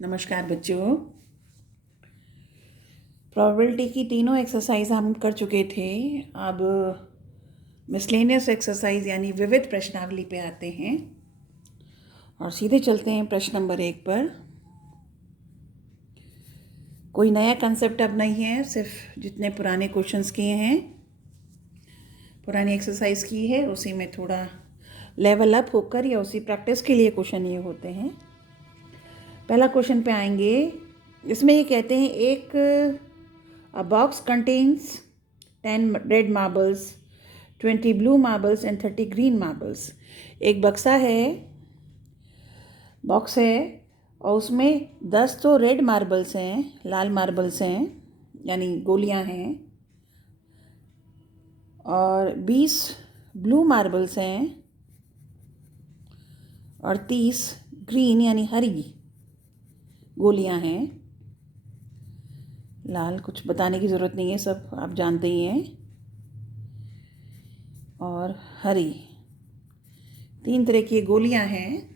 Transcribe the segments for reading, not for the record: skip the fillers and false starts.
नमस्कार बच्चों। प्रोबेबिलिटी की तीनों एक्सरसाइज हम कर चुके थे। अब मिसलेनियस एक्सरसाइज यानी विविध प्रश्नावली पे आते हैं और सीधे चलते हैं प्रश्न नंबर 1 पर। कोई नया कंसेप्ट अब नहीं है, सिर्फ जितने पुराने क्वेश्चंस किए हैं, पुरानी एक्सरसाइज की है, उसी में थोड़ा लेवल अप होकर या उसी प्रैक्टिस के लिए क्वेश्चन ये होते हैं। पहला क्वेश्चन पे आएंगे। इसमें ये कहते हैं एक A box contains 10 red marbles, 20 blue marbles and 30 green marbles. एक बक्सा है, बॉक्स है और उसमें 10 तो रेड मार्बल्स हैं, लाल मार्बल्स हैं यानी गोलियां हैं, और 20 ब्लू मार्बल्स हैं और 30 ग्रीन यानी हरी गोलियां हैं। लाल कुछ बताने की ज़रूरत नहीं है, सब आप जानते ही हैं। और हरी 3 तरह की गोलियां हैं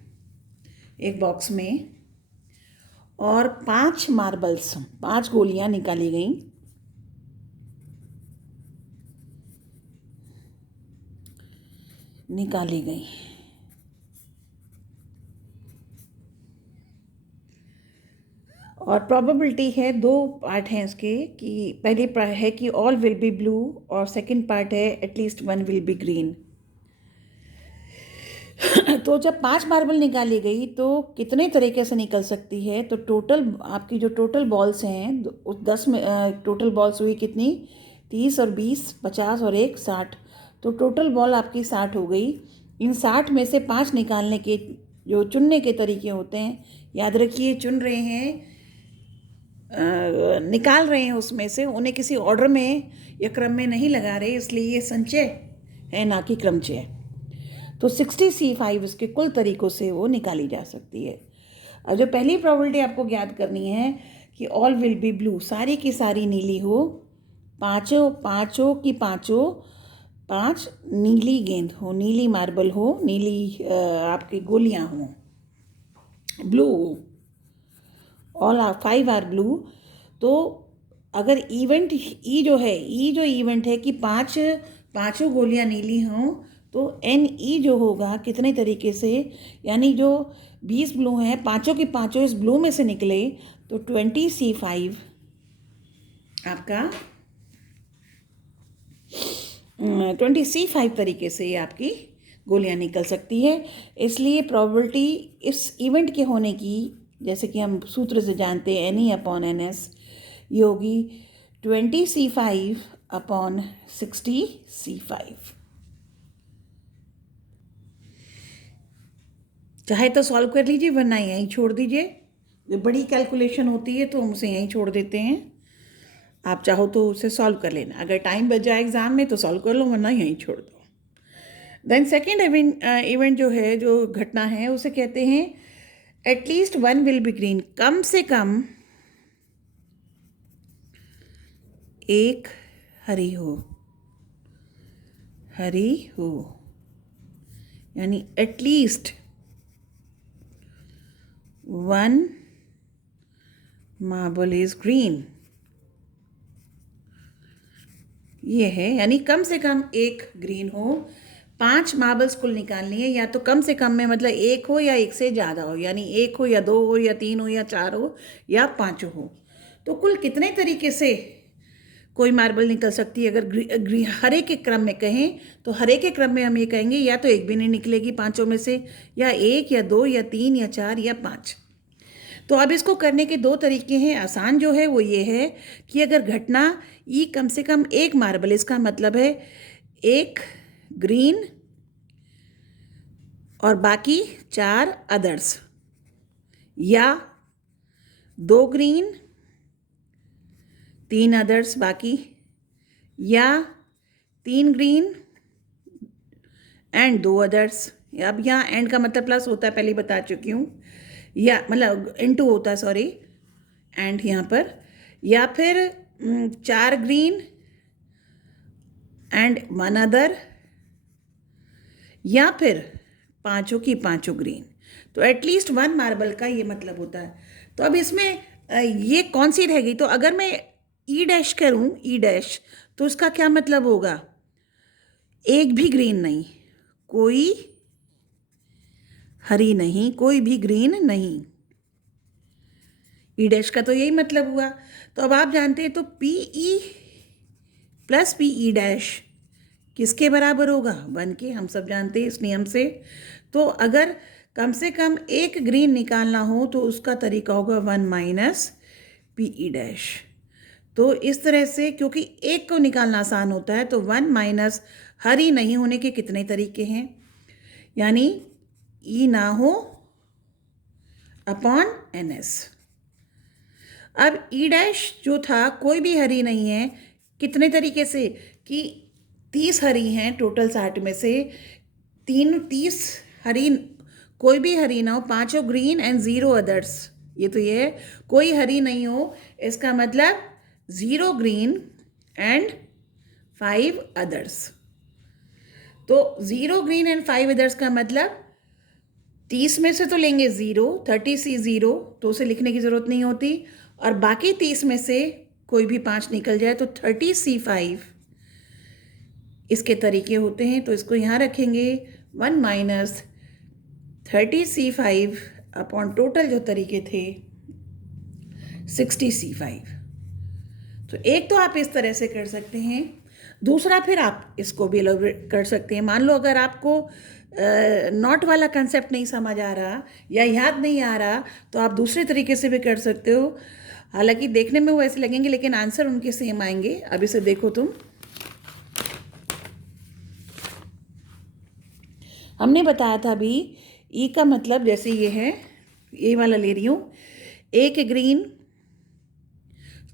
एक बॉक्स में, और 5 मार्बल्स, 5 गोलियां निकाली गई। और प्रोबेबिलिटी है, 2 पार्ट हैं इसके, कि पहली पार्ट है कि ऑल विल बी ब्लू और सेकंड पार्ट है एटलीस्ट 1 विल बी ग्रीन। तो जब 5 मार्बल निकाली गई तो कितने तरीके से निकल सकती है? तो टोटल आपकी जो टोटल बॉल्स हैं, 10 में टोटल बॉल्स हुई कितनी? 30 और 20 50 और 1 60। तो टोटल बॉल आपकी 60 हो गई। इन 60 में से 5 निकालने के जो चुनने के तरीके होते हैं, याद रखिए, चुन रहे हैं, निकाल रहे हैं, उसमें से उन्हें किसी ऑर्डर में या क्रम में नहीं लगा रहे, इसलिए ये संचय है ना कि क्रमचय। तो 60C5 इसके कुल तरीकों से वो निकाली जा सकती है। अब जो पहली प्रोबेबिलिटी आपको ज्ञात करनी है कि ऑल विल बी ब्लू, सारी की सारी नीली हो, पाँचों की पाँचों 5 नीली गेंद हो, नीली मार्बल हो, नीली आपकी गोलियां हों, ब्लू, ऑल 5 आर ब्लू। तो अगर इवेंट जो इवेंट है कि पाँचों गोलियां नीली हों, तो NE जो होगा कितने तरीके से, यानी जो 20 ब्लू हैं, पाँचों की पाँचों इस ब्लू में से निकले, तो 20C5 आपका 20C5 तरीके से आपकी गोलियां निकल सकती है। इसलिए प्रोबेबिलिटी इस इवेंट के होने की, जैसे कि हम सूत्र से जानते हैं, NE/NS, ये होगी 20C5/60C5। चाहे तो सॉल्व कर लीजिए, वरना यहीं छोड़ दीजिए। बड़ी कैलकुलेशन होती है तो हम उसे यहीं छोड़ देते हैं। आप चाहो तो उसे सॉल्व कर लेना, अगर टाइम बच जाए एग्ज़ाम में तो सॉल्व कर लो, वरना यहीं छोड़ दो। देन सेकेंड इवेंट जो है, जो घटना है, उसे कहते हैं एटलीस्ट 1 विल बी ग्रीन, कम से कम एक हरी हो, यानी एटलीस्ट 1 मार्बल इज ग्रीन। ये है, यानी कम से कम एक ग्रीन हो। 5 मार्बल्स कुल निकालनी है, या तो कम से कम में मतलब 1 हो या 1 से ज़्यादा हो, यानी 1 हो या 2 हो या 3 हो या 4 हो या 5 हो। तो कुल कितने तरीके से कोई मार्बल निकल सकती है? अगर हरे के क्रम में कहें तो हरे के क्रम में हम ये कहेंगे या तो एक भी नहीं निकलेगी पाँचों में से, या 1 या 2 या 3 या 4 या 5। तो अब इसको करने के 2 तरीके हैं। आसान जो है वो ये है कि अगर घटना ई कम से कम एक मार्बल, इसका मतलब है 1 ग्रीन और बाकी 4 अदर्स, या 2 ग्रीन 3 अदर्स बाकी, या 3 ग्रीन एंड 2 अदर्स। अब यहाँ एंड का मतलब प्लस होता है, पहले बता चुकी हूँ, या मतलब इनटू होता है, सॉरी, एंड यहाँ पर, या फिर 4 ग्रीन एंड 1 अदर, या फिर पाँचों की पाँचों ग्रीन। तो एटलीस्ट 1 मार्बल का ये मतलब होता है। तो अब इसमें ये कौन सी रहेगी? तो अगर मैं ई डैश करूँ, ई डैश, तो उसका क्या मतलब होगा? एक भी ग्रीन नहीं, कोई हरी नहीं, कोई भी ग्रीन नहीं। ई डैश का तो यही मतलब हुआ। तो अब आप जानते हैं, तो P E plus P E dash किसके बराबर होगा? 1 के। हम सब जानते हैं इस नियम से। तो अगर कम से कम एक ग्रीन निकालना हो तो उसका तरीका होगा 1 माइनस पी ई डैश। तो इस तरह से, क्योंकि एक को निकालना आसान होता है, तो 1 माइनस हरी नहीं होने के कितने तरीके हैं? यानी ई ना हो अपॉन एन एस। अब ई डैश जो था, कोई भी हरी नहीं है, कितने तरीके से? कि 30 हरी हैं टोटल 60 में से, 30 हरी, कोई भी हरी ना हो, 5 ग्रीन एंड 0 अदर्स। ये तो ये है, कोई हरी नहीं हो, इसका मतलब 0 ग्रीन एंड 5 अदर्स। तो 0 ग्रीन एंड 5 अदर्स का मतलब 30 में से तो लेंगे 0, 30C0, तो उसे लिखने की ज़रूरत नहीं होती। और बाकी 30 में से कोई भी 5 निकल जाए तो 30C5 इसके तरीके होते हैं। तो इसको यहाँ रखेंगे, 1 माइनस 30C5 अपॉन टोटल जो तरीके थे 60C5। तो एक तो आप इस तरह से कर सकते हैं। दूसरा, फिर आप इसको भी एलोबरेट कर सकते हैं। मान लो अगर आपको नॉट वाला कंसेप्ट नहीं समझ आ रहा या याद नहीं आ रहा, तो आप दूसरे तरीके से भी कर सकते हो। हालांकि देखने में वो ऐसे लगेंगे, लेकिन आंसर उनके सेम आएंगे। अब इसे देखो तुम, हमने बताया था अभी, ई का मतलब जैसे ये है, ये वाला ले रही हूँ, एक ग्रीन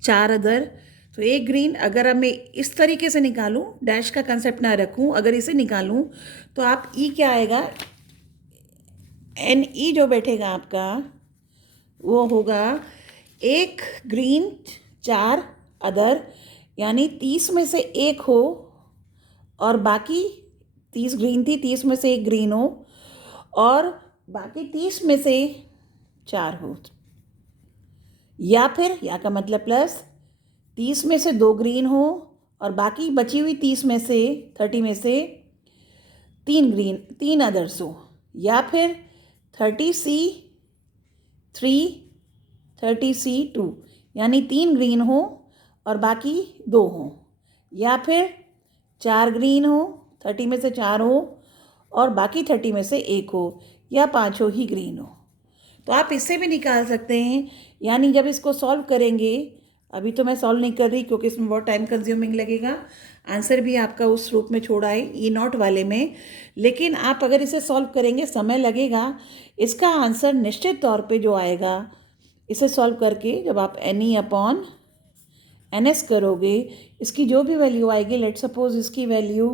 4 अदर। तो एक ग्रीन, अगर अब मैं इस तरीके से निकालूं, डैश का कंसेप्ट ना रखूं, अगर इसे निकालूं, तो आप ई क्या आएगा? एन ई जो बैठेगा आपका, वो होगा एक ग्रीन 4 अदर, यानी 30 में से एक हो और बाकी 30 ग्रीन थी, 30 में से एक ग्रीन हो और बाकी 30 में से 4 हो। या फिर या का मतलब प्लस 30 में से 2 ग्रीन हो और बाकी बची हुई 30 में से 30 में से 3 ग्रीन, 3 अदर्स हो। या फिर 30C3 30C2, यानी 3 ग्रीन हो और बाकी 2 हो। या फिर 4 ग्रीन हो, 30 में से 4 हो और बाकी 30 में से 1 हो, या 5 ही ग्रीन हो। तो आप इससे भी निकाल सकते हैं। यानी जब इसको सॉल्व करेंगे, अभी तो मैं सॉल्व नहीं कर रही क्योंकि इसमें बहुत टाइम कंज्यूमिंग लगेगा। आंसर भी आपका उस रूप में छोड़ा है, ई नॉट वाले में। लेकिन आप अगर इसे सॉल्व करेंगे, समय लगेगा। इसका आंसर निश्चित तौर पे जो आएगा, इसे सॉल्व करके जब आप N E upon N S करोगे, इसकी जो भी वैल्यू आएगी, लेट सपोज इसकी वैल्यू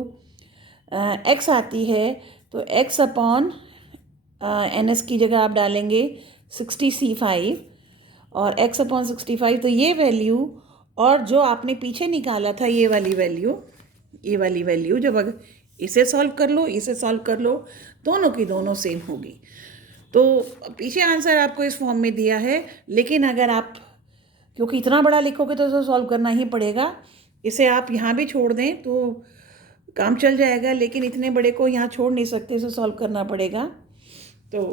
एक्स आती है, तो एक्स अपॉन एन एस की जगह आप डालेंगे 60C5 और x अपॉन 65, तो ये वैल्यू और जो आपने पीछे निकाला था ये वाली वैल्यू जब अगर इसे सॉल्व कर लो, इसे सॉल्व कर लो, दोनों की दोनों सेम होगी। तो पीछे आंसर आपको इस फॉर्म में दिया है, लेकिन अगर आप, क्योंकि इतना बड़ा लिखोगे तो इसे सॉल्व करना ही पड़ेगा। इसे आप यहाँ भी छोड़ दें तो काम चल जाएगा, लेकिन इतने बड़े को यहाँ छोड़ नहीं सकते, इसे सॉल्व करना पड़ेगा। तो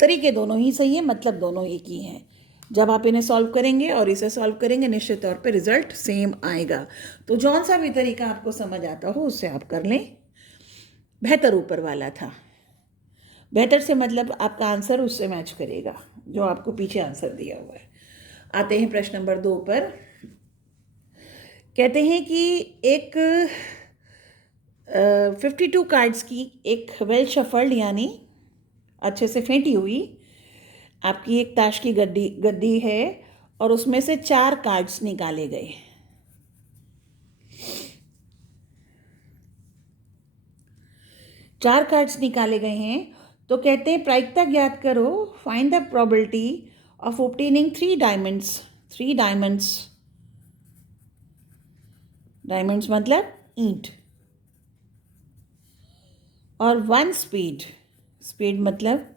तरीके दोनों ही सही है, मतलब दोनों एक ही हैं। जब आप इन्हें सॉल्व करेंगे और इसे सॉल्व करेंगे, निश्चित तौर पे रिजल्ट सेम आएगा। तो जौन सा भी तरीका आपको समझ आता हो उससे आप कर लें। बेहतर ऊपर वाला था, बेहतर से मतलब आपका आंसर उससे मैच करेगा जो आपको पीछे आंसर दिया हुआ है। आते हैं प्रश्न नंबर 2 पर। कहते हैं कि एक 52 कार्ड्स की एक वेल शफल्ड, यानी अच्छे से फेंटी हुई आपकी एक ताश की गद्दी है और उसमें से 4 कार्ड्स निकाले गए। 4 कार्ड्स निकाले गए हैं, तो कहते हैं प्रायिकता ज्ञात करो, find the probability of obtaining 3 diamonds. 3 diamonds, diamonds मतलब ईंट, और 1 स्पेड, स्पेड मतलब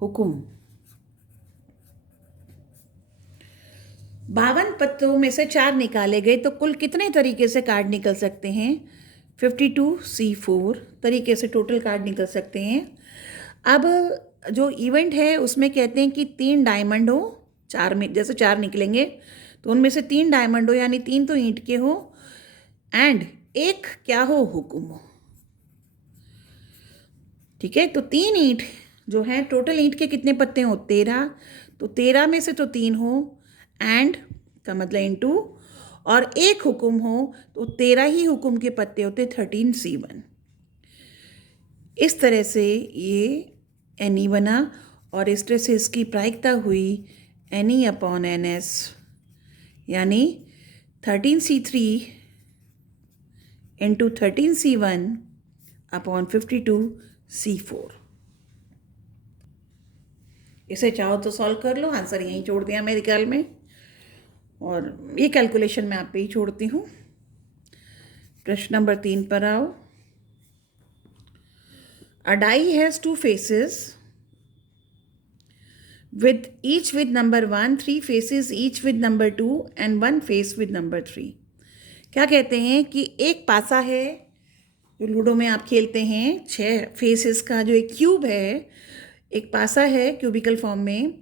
हुकुम। 52 पत्तों में से 4 निकाले गए तो कुल कितने तरीके से कार्ड निकल सकते हैं? 52C4 तरीके से टोटल कार्ड निकल सकते हैं। अब जो इवेंट है उसमें कहते हैं कि 3 डायमंड हो, 4 में जैसे 4 निकलेंगे तो उनमें से 3 डायमंड हो, यानी 3 तो ईंट के हो एंड एक क्या हो, हुकुम हो। ठीक है, तो 3 ईंट जो है, टोटल ईंट के कितने पत्ते हो? 13। तो 13 में से तो 3 हो एंड का मतलब इनटू, और एक हुकुम हो तो 13 ही हुकुम के पत्ते होते 13C1। इस तरह से ये एनी बना और इस तरह से इसकी प्रायिकता हुई एनी अपॉन NS, यानी 13C3 into 13C1 upon 52C4। इसे चाहो तो सॉल्व कर लो, आंसर यहीं छोड़ दिया मेरे ख्याल में, और ये कैलकुलेशन मैं आप पे ही छोड़ती हूँ। प्रश्न नंबर 3 पर आओ। A die has 2 faces with each with number 1, 3 faces each with number 2 and 1 face with number 3। क्या कहते हैं कि एक पासा है जो लूडो में आप खेलते हैं, 6 फेसेस का जो एक क्यूब है, एक पासा है क्यूबिकल फॉर्म में,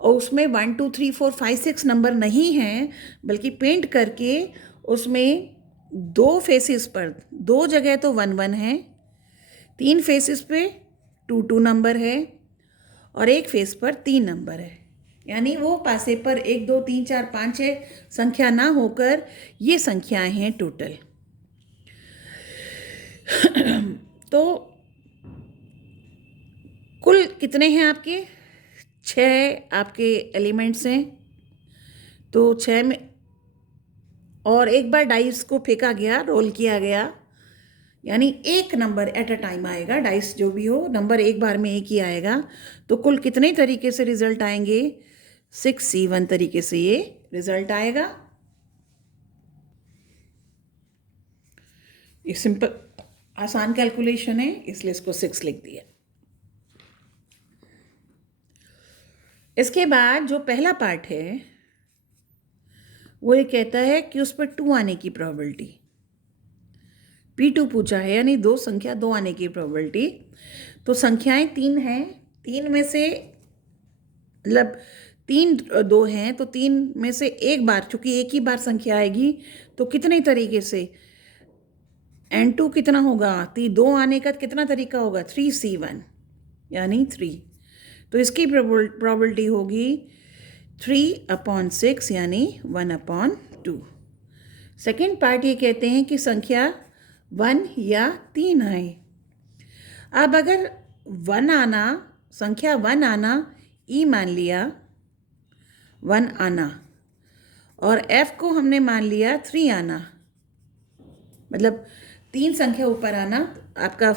और उसमें 1 2 3 4 5 6 नंबर नहीं हैं, बल्कि पेंट करके उसमें 2 फेसेस पर 2 जगह तो 1 1 है, 3 फेसेस पे 2 2 नंबर है और एक फेस पर 3 नंबर है। यानी वो पासे पर 1 2 3 4 5 6 संख्या ना होकर ये संख्याएं हैं टोटल। तो कुल कितने हैं आपके? 6 आपके एलिमेंट्स हैं। तो 6 में, और एक बार डाइस को फेंका गया, रोल किया गया, यानी एक नंबर एट अ टाइम आएगा, डाइस जो भी हो नंबर एक बार में एक ही आएगा। तो कुल कितने तरीके से रिजल्ट आएंगे? 6C1 तरीके से ये रिजल्ट आएगा। एक सिंपल आसान कैलकुलेशन है, इसलिए इसको 6 लिख दिया। इसके बाद जो पहला पार्ट है वो ये कहता है कि उस पर 2 आने की प्रोबेबिलिटी, P2 पूछा है, यानी 2 संख्या 2 आने की प्रोबेबिलिटी। तो संख्याएं 3 हैं, 3 में से मतलब 3 2 हैं, तो 3 में से एक बार, चूंकि एक ही बार संख्या आएगी, तो कितने तरीके से N2 कितना होगा? 2 आने का कितना तरीका होगा? 3C1 यानी 3। तो इसकी प्रोबेबिलिटी होगी 3/6 यानी 1/2। सेकेंड पार्ट ये कहते हैं कि संख्या 1 या 3 आए। अब अगर 1 आना, संख्या 1 आना ई मान लिया, 1 आना, और F को हमने मान लिया 3 आना, मतलब 3 संख्या ऊपर आना, आपका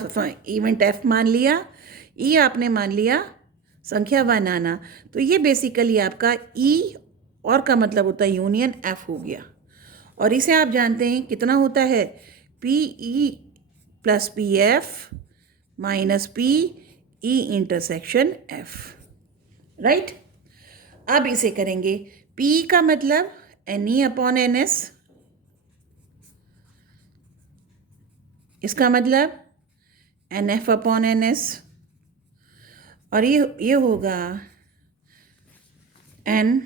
इवेंट F मान लिया, ई आपने मान लिया, संख्या 1 आना। तो ये बेसिकली आपका ई और का मतलब होता है यूनियन F हो गया। और इसे आप जानते हैं कितना होता है? PE + PF - PE intersection F, right. अब इसे करेंगे, PE का मतलब NE/NS, इसका मतलब NF/NS, और ये होगा N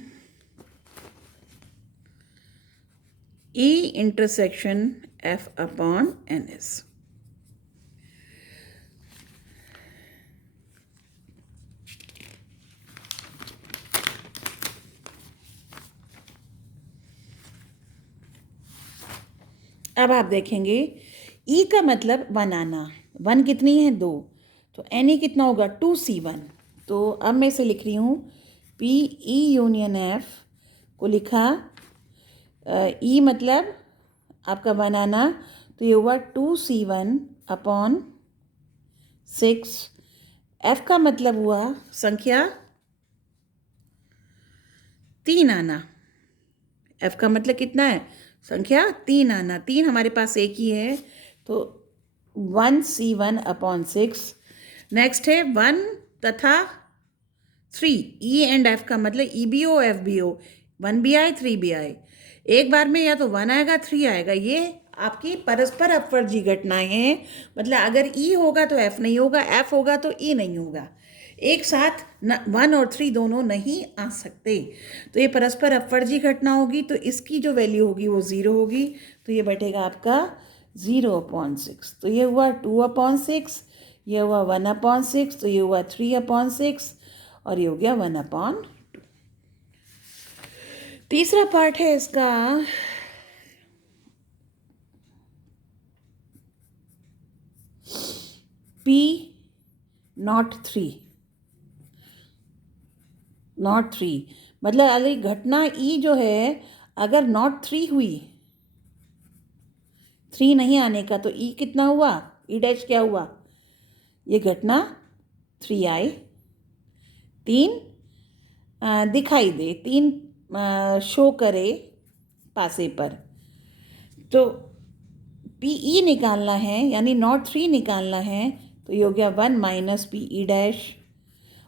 E इंटरसेक्शन F/NS। अब आप देखेंगे E का मतलब 1 आना, 1 कितनी है? 2, तो NE कितना होगा? 2C1। तो अब मैं इसे लिख रही हूँ, PE यूनियन F को लिखा, E मतलब आपका 1 आना, तो ये हुआ 2C1/6। F का मतलब हुआ संख्या 3 आना, F का मतलब कितना है? संख्या 3 आना, 3 हमारे पास एक ही है, तो 1C1/6। नेक्स्ट है 1 तथा 3, ई एंड एफ का मतलब E B O F B O, 1 BI 3 BI, एक बार में या तो 1 आएगा 3 आएगा। ये आपकी परस्पर अपवर्जी घटनाएं हैं। मतलब अगर ई होगा तो एफ नहीं होगा, एफ होगा तो ई नहीं होगा, एक साथ 1 और 3 दोनों नहीं आ सकते। तो ये परस्पर अपवर्जी घटना होगी, तो इसकी जो वैल्यू होगी वो 0 होगी। तो ये बैठेगा आपका 0/6। तो ये हुआ 2/6, ये हुआ 1/6, तो ये हुआ 3/6, और ये हो गया 1/2। तीसरा पार्ट है इसका, P0 3, नॉट 3, मतलब अगर घटना ई जो है अगर नॉट 3 हुई, 3 नहीं आने का, तो ई कितना हुआ, ई डैश क्या हुआ, ये घटना 3 आए, 3 दिखाई दे, 3 शो करे पासे पर। तो पी ई निकालना है, यानी नॉट 3 निकालना है, तो ये हो गया 1 - पी ई डैश,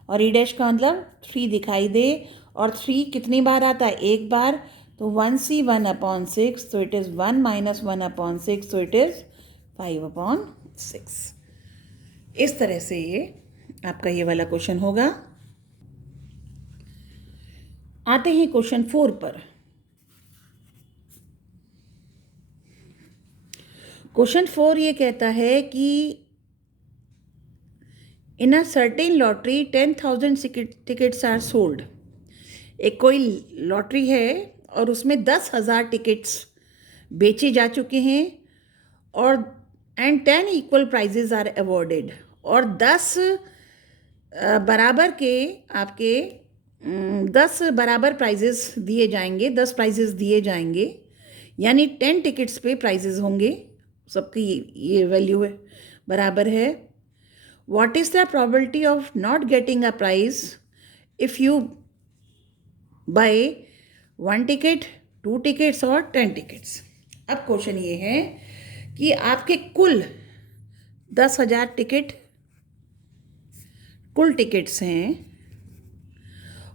और ई डैश का मतलब 3 दिखाई दे, और 3 कितनी बार आता है, एक बार, तो 1C 1/6, तो इट इज़ 1 - 1/6, तो इट इज़ 5/6। इस तरह से ये आपका ये वाला क्वेश्चन होगा। आते हैं क्वेश्चन 4 पर। क्वेश्चन 4 ये कहता है कि in a certain lottery 10,000 tickets are sold. एक कोई लॉटरी है और उसमें 10,000 टिकट्स बेचे जा चुके हैं, और and 10 equal prizes are awarded, और 10 बराबर के आपके 10 बराबर प्राइजेस दिए जाएंगे, 10 प्राइजेस दिए जाएंगे, यानी 10 टिकट्स पे प्राइजेस होंगे, सबकी ये वैल्यू है बराबर है। What is the probability of not getting a prize if you buy 1 ticket, 2 tickets और 10 टिकट्स। अब क्वेश्चन ये है कि आपके कुल 10,000 टिकट कुल टिकट्स हैं,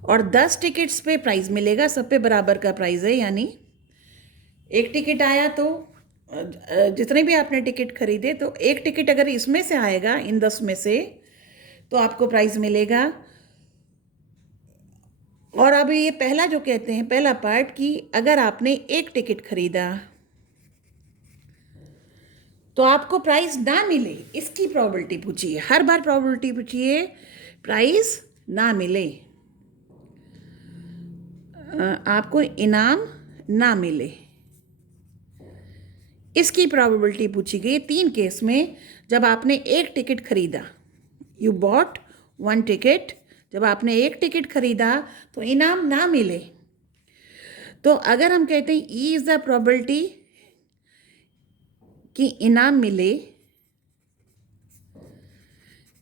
और 10 टिकट्स पे प्राइज़ मिलेगा, सब पे बराबर का प्राइज़ है, यानी एक टिकट आया तो जितने भी आपने टिकट खरीदे, तो एक टिकट अगर इसमें से आएगा, इन 10 में से, तो आपको प्राइज़ मिलेगा। और अब ये पहला जो कहते हैं, पहला पार्ट, कि अगर आपने एक टिकट खरीदा तो आपको प्राइस ना मिले, इसकी प्रोबेबिलिटी पूछिए। हर बार प्रोबेबिलिटी पूछिए, प्राइस ना मिले, आपको इनाम ना मिले, इसकी प्रोबेबिलिटी पूछी गई 3 केस में। जब आपने एक टिकट खरीदा, यू बॉट 1 टिकट, जब आपने एक टिकट खरीदा तो इनाम ना मिले, तो अगर हम कहते हैं ई इज़ द प्रोबेबिलिटी कि इनाम मिले,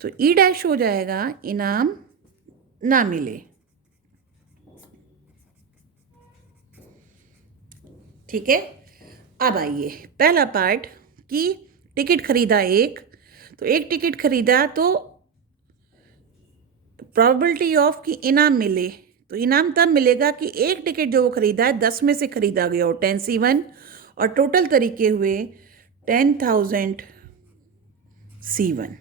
तो ई डैश हो जाएगा इनाम ना मिले। ठीक है, अब आइए पहला पार्ट, कि टिकट खरीदा एक, तो एक टिकट खरीदा तो प्रोबेबिलिटी ऑफ कि इनाम मिले, तो इनाम तब मिलेगा कि एक टिकट जो वो खरीदा है 10 में से खरीदा गया हो, 10C1, और टोटल तरीके हुए 10,000 C1,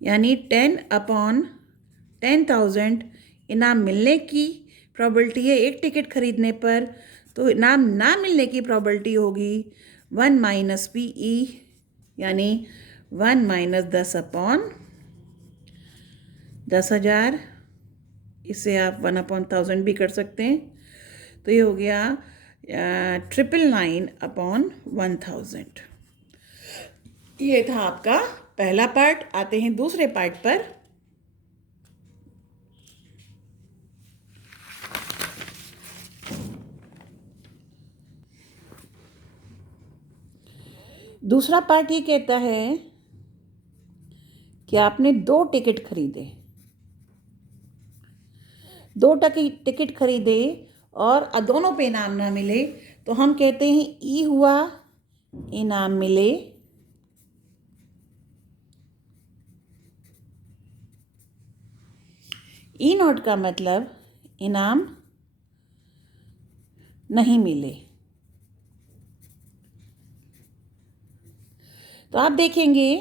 यानी 10/10,000 इनाम मिलने की प्रोबेबिलिटी है एक टिकट खरीदने पर। तो इनाम ना मिलने की प्रोबेबिलिटी होगी 1 - PE, यानी 1 - 10/10,000। इसे आप 1/1000 भी कर सकते हैं, तो ये हो गया 999/1000। ये था आपका पहला पार्ट। आते हैं दूसरे पार्ट पर। दूसरा पार्ट ये कहता है कि आपने 2 टिकट खरीदे, 2 टिकट खरीदे और दोनों पे इनाम ना मिले, तो हम कहते हैं ई हुआ इनाम मिले, ई नॉट का मतलब इनाम नहीं मिले। तो आप देखेंगे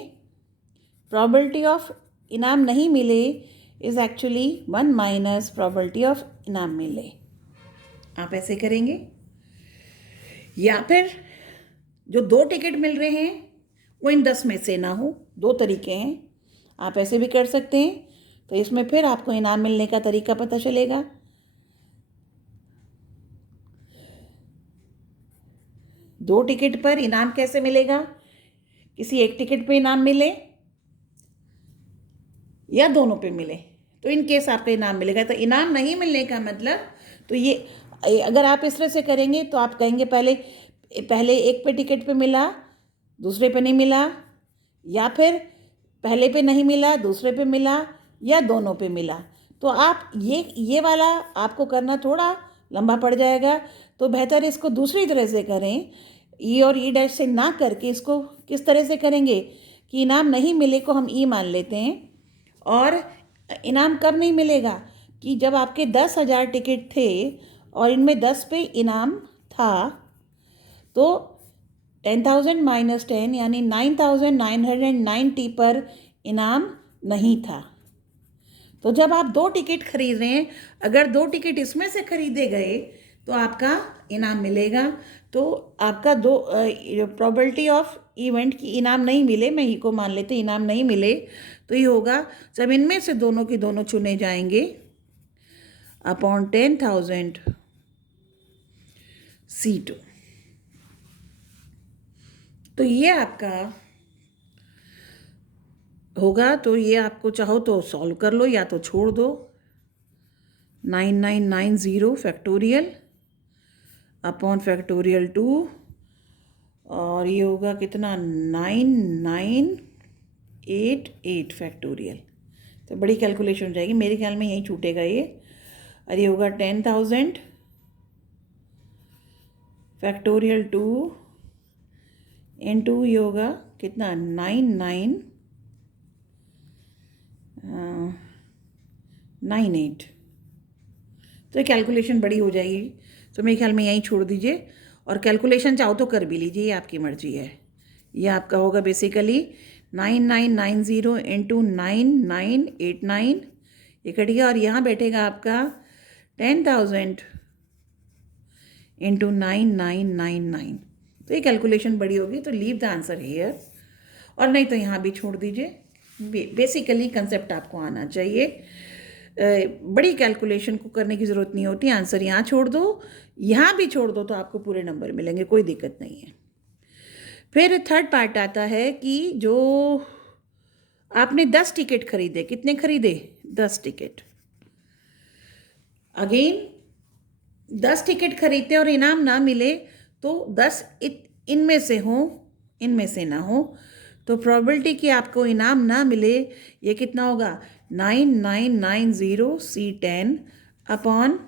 प्रोबेबिलिटी ऑफ इनाम नहीं मिले is actually 1 minus probability of इनाम मिले। आप ऐसे करेंगे, या फिर जो 2 टिकट मिल रहे हैं वो इन 10 में से ना हो। 2 तरीके हैं, आप ऐसे भी कर सकते हैं। तो इसमें फिर आपको इनाम मिलने का तरीका पता चलेगा। दो टिकट पर इनाम कैसे मिलेगा? किसी एक टिकट पे इनाम मिले या दोनों पे मिले, तो इन केस आपका इनाम मिलेगा। तो इनाम नहीं मिलने का मतलब, तो ये अगर आप इस तरह से करेंगे तो आप कहेंगे पहले एक पे टिकट पे मिला, दूसरे पे नहीं मिला, या फिर पहले पे नहीं मिला, दूसरे पे मिला, या दोनों पे मिला। तो आप ये वाला आपको करना थोड़ा लंबा पड़ जाएगा। तो बेहतर इसको दूसरी तरह से करें, ई और ई डैश से ना करके इसको किस तरह से करेंगे कि इनाम नहीं मिले को हम ई मान लेते हैं। और इनाम कब नहीं मिलेगा कि जब आपके 10,000 टिकट थे और इनमें 10 पे इनाम था, तो 10,000 माइनस 10 यानी 9,990 पर इनाम नहीं था। तो जब आप 2 टिकट खरीद रहे हैं, अगर 2 टिकट इसमें से खरीदे गए तो आपका इनाम मिलेगा। तो आपका प्रोबेबिलिटी ऑफ इवेंट की इनाम नहीं मिले, मैं ही को मान लेते इनाम नहीं मिले, तो ये होगा जब इनमें से दोनों के दोनों चुने जाएंगे अपॉन 10,000 C2। तो ये आपका होगा। तो ये आपको चाहो तो सॉल्व कर लो या तो छोड़ दो। 9990 फैक्टोरियल अपॉन फैक्टोरियल 2, और ये होगा कितना 9988 फैक्टोरियल। तो बड़ी कैलकुलेशन हो जाएगी, मेरे ख्याल में यहीं छूटेगा ये। और ये होगा 10,000 फैक्टोरियल 2 इंटू ये होगा कितना 9998। तो ये कैलकुलेशन बड़ी हो जाएगी, तो मेरे ख्याल में यहीं छोड़ दीजिए। और कैलकुलेशन चाहो तो कर भी लीजिए, ये आपकी मर्जी है। ये आपका होगा बेसिकली 9990 इंटू 9989, ये कट गया। और यहाँ बैठेगा आपका 10,000 इंटू 9999। तो ये कैलकुलेशन बड़ी होगी, तो लीव द आंसर हियर, और नहीं तो यहाँ भी छोड़ दीजिए। बेसिकली कंसेप्ट आपको आना चाहिए। बड़ी कैलकुलेशन को करने की ज़रूरत नहीं होती, आंसर यहाँ छोड़ दो, यहाँ भी छोड़ दो, तो आपको पूरे नंबर मिलेंगे, कोई दिक्कत नहीं है। फिर थर्ड पार्ट आता है कि जो आपने 10 टिकट खरीदे, कितने खरीदे? 10 टिकट। अगेन 10 टिकट खरीदते और इनाम ना मिले, तो 10 इनमें से हो, इनमें से ना हो, तो प्रोबेबिलिटी कि आपको इनाम ना मिले ये कितना होगा 9990 C10 अपॉन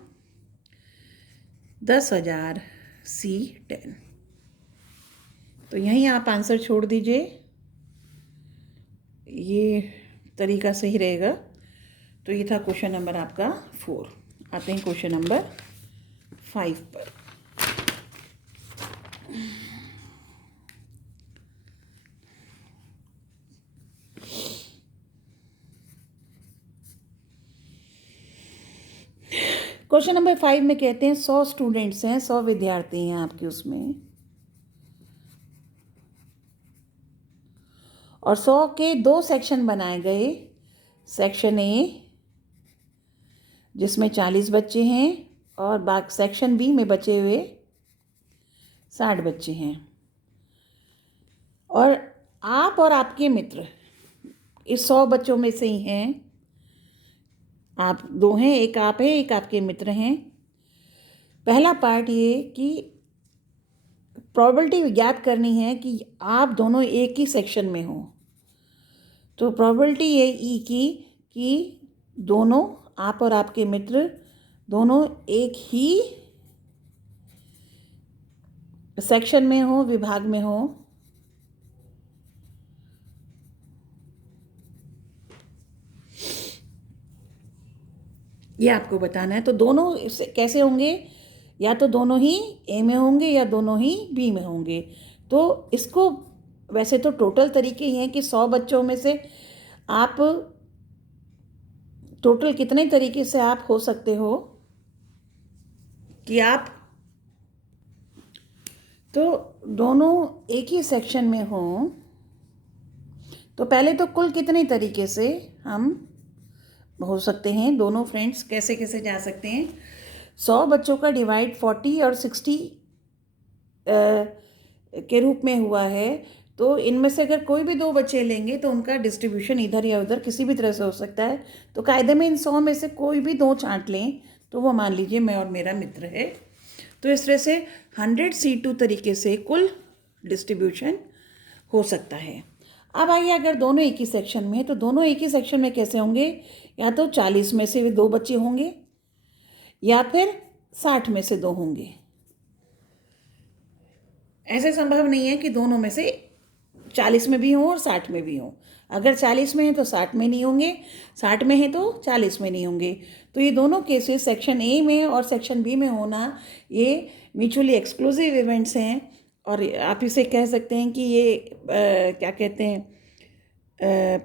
10,000 C10। तो यहीं आप आंसर छोड़ दीजिए, ये तरीका सही रहेगा। तो ये था क्वेश्चन नंबर आपका 4। आते हैं क्वेश्चन नंबर 5 पर। क्वेश्चन नंबर 5 में कहते हैं 100 स्टूडेंट्स हैं, 100 विद्यार्थी हैं आपके उसमें, और 100 के 2 सेक्शन बनाए गए। सेक्शन ए जिसमें 40 बच्चे हैं और बाकी सेक्शन बी में बचे हुए 60 बच्चे हैं। और आप और आपके मित्र इस 100 बच्चों में से ही हैं। आप 2 हैं, एक आप हैं, एक आपके मित्र हैं। पहला पार्ट ये कि प्रोबेबिलिटी ज्ञात करनी है कि आप दोनों एक ही सेक्शन में हो। तो प्रोबेबिलिटी ये ई की कि दोनों, आप और आपके मित्र दोनों एक ही सेक्शन में हो, विभाग में हो। ये आपको बताना है। तो दोनों कैसे होंगे, या तो दोनों ही ए में होंगे या दोनों ही बी में होंगे। तो इसको वैसे तो टोटल तरीके ही हैं कि 100 बच्चों में से आप टोटल कितने तरीके से आप हो सकते हो कि आप तो दोनों एक ही सेक्शन में हों। तो पहले तो कुल कितने तरीके से हम हो सकते हैं, दोनों फ्रेंड्स कैसे कैसे जा सकते हैं। 100 बच्चों का डिवाइड 40 और 60 के रूप में हुआ है। तो इनमें से अगर कोई भी 2 बच्चे लेंगे तो उनका डिस्ट्रीब्यूशन इधर या उधर किसी भी तरह से हो सकता है। तो कायदे में इन 100 में से कोई भी 2 छांट लें तो वो मान लीजिए मैं और मेरा मित्र है। तो इस तरह से 100C2 तरीके से कुल डिस्ट्रीब्यूशन हो सकता है। अब आइए, अगर दोनों एक ही सेक्शन में, तो दोनों एक ही सेक्शन में कैसे होंगे, या तो 40 में से 2 बच्चे होंगे या फिर 60 में से 2 होंगे। ऐसे संभव नहीं है कि दोनों में से 40 में भी हों और 60 में भी हों। अगर 40 में है तो 60 में नहीं होंगे, 60 में है तो 40 में नहीं होंगे। तो ये दोनों केसेस सेक्शन ए में और सेक्शन बी में होना, ये म्यूचुअली एक्सक्लूसिव इवेंट्स हैं। और आप इसे कह सकते हैं कि ये क्या कहते हैं,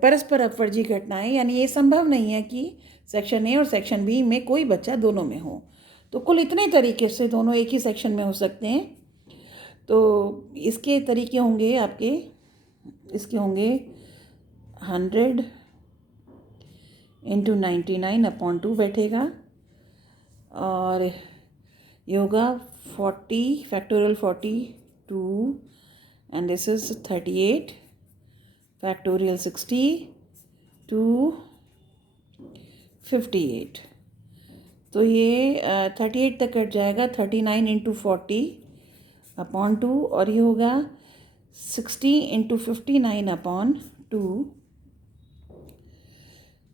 परस्पर अपवर्जी घटनाएं। यानी ये संभव नहीं है कि सेक्शन ए और सेक्शन बी में कोई बच्चा दोनों में हो। तो कुल इतने तरीके से दोनों एक ही सेक्शन में हो सकते हैं। तो इसके तरीके होंगे आपके, इसके होंगे 100 × 99/2 बैठेगा, और ये होगा 40 factorial 42, and this is 38 factorial 60 to 58। तो ये 38 तक कट जाएगा, 39 × 40/2, और ये होगा 60 × 59/2।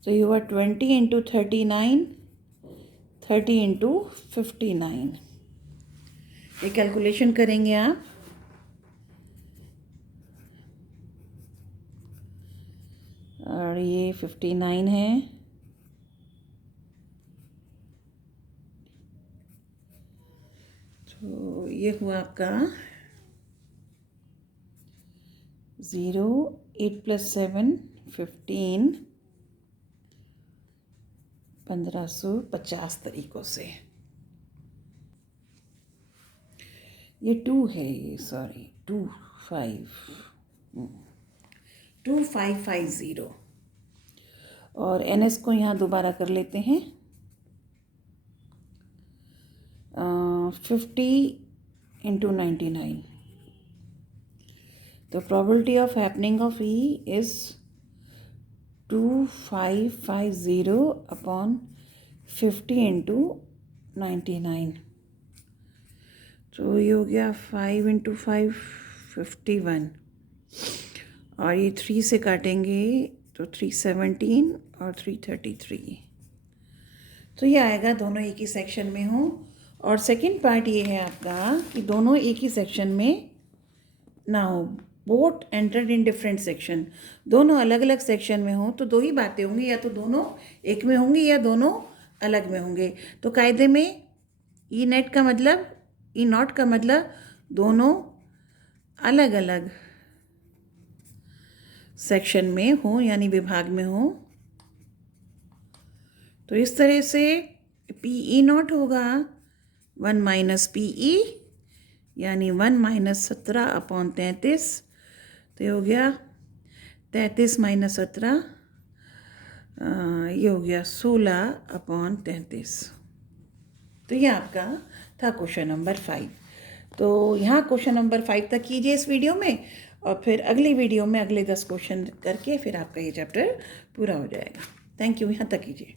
तो ये हुआ 20 × 39, 30 × 59। ये कैलकुलेशन करेंगे आप। और ये 59 है, तो ये हुआ आपका 0, 8 + 7 15, 1550 तरीकों से। ये 2 है, ये सॉरी 2550। और NS को यहाँ दोबारा कर लेते हैं। 50 × 99। तो probability of happening of E is 2550/50 × 99। तो ये हो गया 5 × 5 51, और ये 3 से काटेंगे तो 317 और 333। तो ये आएगा दोनों एक ही सेक्शन में हो। और सेकंड पार्ट ये है आपका कि दोनों एक ही सेक्शन में ना हो, both entered in different section. दोनों अलग अलग सेक्शन में हो तो 2 ही बातें होंगी, या तो दोनों एक में होंगी या दोनों अलग में होंगे। तो कायदे में ई नॉट का मतलब दोनों अलग अलग सेक्शन में हो, यानी विभाग में हो। तो इस तरह से PE0 होगा 1 - PE, यानी 1 - 17/33। तो ये हो गया 33 - 17, ये हो गया 16/33। तो ये आपका था क्वेश्चन नंबर 5। तो यहाँ क्वेश्चन नंबर 5 तक कीजिए इस वीडियो में, और फिर अगली वीडियो में अगले 10 क्वेश्चन करके फिर आपका ये चैप्टर पूरा हो जाएगा। थैंक यू, यहाँ तक कीजिए।